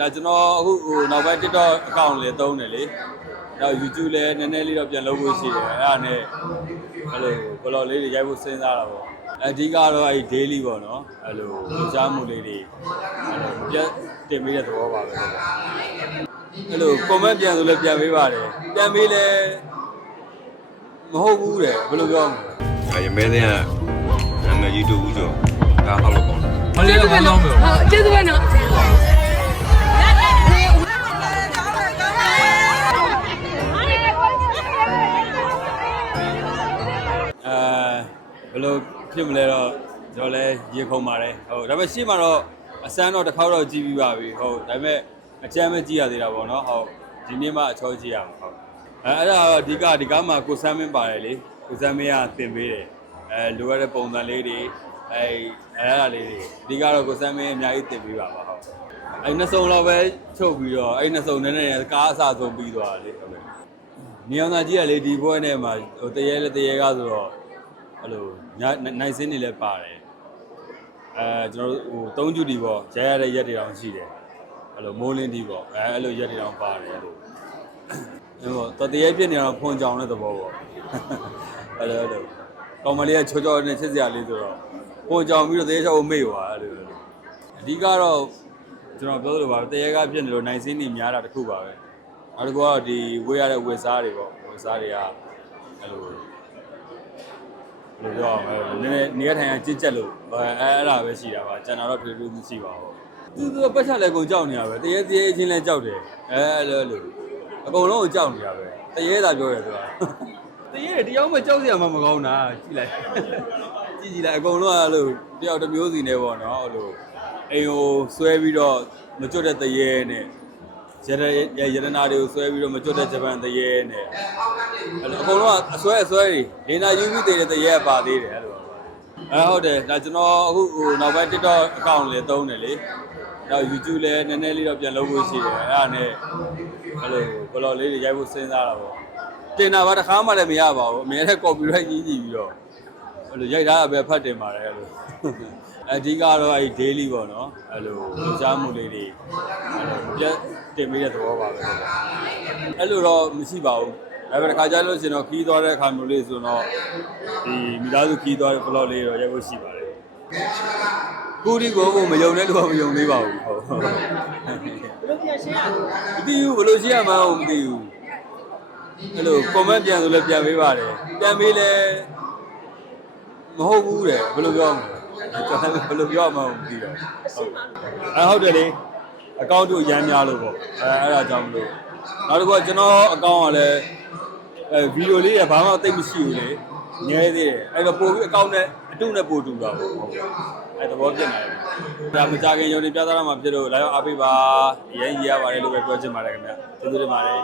ဒါကျွန်တော်အခုဟိုနောက်ပိုင်း TikTok account လည်းသုံးတယ်လေနောက် YouTube လည်းနည်းနည်းလေးတော့ပြန်လုပ်ဖို့ရှိတယ်အဲ့ဒါနဲ့အဲ့လို blog လေးတွေရိုက်ဖို့စဉ်းစားတာပေါ့အဓိကတော့အဲ့ daily ပေါ့နော်အဲ့လိုလှူရှားမှုလေးတွေအဲ့လိုပြတ်တင်ပေးတဲ့သဘောပါပဲအဲ့လို comment ပြန်ဆိုလည်းပြန်ပေးပါတယ်ပြန်ပေးလဲမဟုတ်ဘူးတဲ့ဘယ်လိုပြောမလဲအဲရမဲတဲ့ကနာမည်ကြီးတူဦးကျော်ဒါဟောက်လို့ပေါ့မလေးကဘာလို့မလဲဟုတ်ကျေးဇူးပဲနော် ဘယ်လိုဖြစ်မလဲတော့ကျွန်တော်လည်းရေခုံပါတယ်ဟုတ်ဒါပေမဲ့ရှေ့မှာတော့အစမ်းတော့တစ်ခေါက်တော့ကြည့်ပြီးပါပြီဟုတ်ဒါပေမဲ့အချမ်းမကြည့်ရသေးတာပေါ့နော်ဟုတ်ဒီနေ့မှအချောကြည့်ရမှာဟုတ်အဲအဲ့ဒါတော့အဓိကဒီကားမှာကိုစမ်းမင်းပါတယ်လေကိုစမ်းမင်းကသင်ပေးတယ်အဲလိုရတဲ့ပုံစံလေးတွေအဲအဲ့ဒါလေးတွေအဓိကတော့ကိုစမ်းမင်းအများကြီးသင်ပေးပါပါဟုတ်အဲ့နှစ်စုံတော့ပဲချုပ်ပြီးတော့အဲ့နှစ်စုံနဲ့နဲ့ကားအစားဆုံးပြီးသွားတယ်လေဟုတ်ကဲ့နေအောင်သားကြီးကလေဒီဘွဲနဲ့မှာဟိုတရေလေတရေကားဆိုတော့ အဲ့လိုညနိုင်စင်းတွေလည်းပါတယ်အဲကျွန်တော်တို့ဟို၃ကျူတီပေါ့ရရတဲ့ရက်တွေတောင်ရှိတယ်အဲ့လိုမိုးလင်းတီပေါ့အဲအဲ့လိုရက်တွေတောင်ပါတယ်အဲ့လိုအဲ့တော့တတရေပြစ်နေတော့ဖွန်ကြောင်တဲ့သဘောပေါ့အဲ့လိုအဲ့လိုကောင်မလေးကချောချောနဲ့ချစ်စရာလေးဆိုတော့ဖွန်ကြောင်ပြီးတော့တရေချောကိုမေ့သွားအဲ့လိုအဓိကတော့ကျွန်တော်ပြောသလိုပါပဲတရေကပြစ်နေလို့နိုင်စင်းတွေများတာတခုပါပဲနောက်တစ်ခုကတော့ဒီဝေးရတဲ့ဝေစားတွေပေါ့ဝေစားတွေကအဲ့လိုဘယ် လိုပြောအောင်လဲနည်းနည်းနေရထိုင်ရကြစ်ကြက်လို့အဲအဲ့ဒါပဲရှိတာပါကျွန်တော်တော့ထွေထွေမရှိပါဘူးသူသူပတ်ချက်လည်းကုန်ကြောက်နေရပဲတရေတရေချင်းလည်းကြောက်တယ်အဲအဲ့လိုလိုအကုန်လုံးကိုကြောက်နေရပဲတရေသာပြောတယ်ဆိုတာတရေတယောက်မှကြောက်စရာမှမကောင်းတာကြည့်လိုက်ကြည့်ကြည့်လိုက်အကုန်လုံးကအဲ့လိုတယောက်တစ်မျိုးစီနေပေါ့နော်အဲ့လိုအိမ်ကိုဆွဲပြီးတော့မကျွတ်တဲ့တရေနဲ့ ရရရရနာတွေကိုဆွဲပြီးတော့မကျွတ်တဲ့ဂျပန်တရေနဲ့အဲ့လိုအကုန်လုံးကအစွဲအစွဲတွေဒေနာယူပြီးတည်တဲ့တရေကပါသေးတယ်အဲ့လိုအဲဟုတ်တယ်ဒါကျွန်တော်အခုဟိုနောက်ပိုင်း TikTok account လည်းသုံးတယ်လေနောက် YouTube လည်းနည်းနည်းလေးတော့ပြန်လုပ်ဖို့ရှိတယ်အဲ့ဒါနဲ့အဲ့လို blog လေးတွေရိုက်ဖို့စဉ်းစားတာပေါ့တင်တာပါတစ်ခါမှလည်းမရပါဘူးအများနဲ့ copyright ကြီးကြီးပြီးတော့အဲ့လိုရိုက်ထားတာပဲဖတ်တင်ပါတယ်အဲ့လို အဓိကတော့အဲ့ daily ပေါ့နော်အဲ့လိုလှူရှားမှုလေးတွေအဲ့လိုပြတ်တင်ပေးတဲ့သဘောပါပဲအဲ့လိုတော့မရှိပါဘူးအဲ့ဒါတခါကြလို့ရှင်တော့ခီးသွားတဲ့အခါမျိုးလေးဆိုတော့ဒီမိသားစုခီးသွားတဲ့ vlog လေးတော့ရိုက်ဖို့ရှိပါတယ်ကိုဒီကိုကိုမယုံတဲ့လူကမယုံသေးပါဘူးဟုတ်ဘယ်လိုပြန်ရှင်းရမသိဘူးဘယ်လိုရှင်းရမှန်းမသိဘူးအဲ့လို comment ပြန်ဆိုလည်းပြန်ပေးပါတယ်ပြန်ပေးလဲမဟုတ်ဘူးတဲ့ဘယ်လိုပြောမလဲ ကျွန်တော်ဘယ်လိုပြောမှမသိတော့ဟုတ်အဲဟုတ်တယ်လေအကောင့်တို့ရမ်းများလို့ပေါ့အဲအဲ့ဒါကြောင့်မလို့နောက်တစ်ခုကကျွန်တော်အကောင့်ကလည်းအဲဗီဒီယိုလေးကဘာမှသိမရှိဘူးလေငဲသေးတယ်အဲ့တော့ပို့ပြီးအကောင့်နဲ့အတုနဲ့ပို့တူတာပေါ့အဲသဘောပြနေတယ်ဒါမကြခင်ရုံတွေပြသရမှာဖြစ်လို့လာရောက်အားပေးပါရမ်းရရပါတယ်လို့ပဲပြောချင်ပါတယ်ခင်ဗျာကျေးဇူးတင်ပါတယ်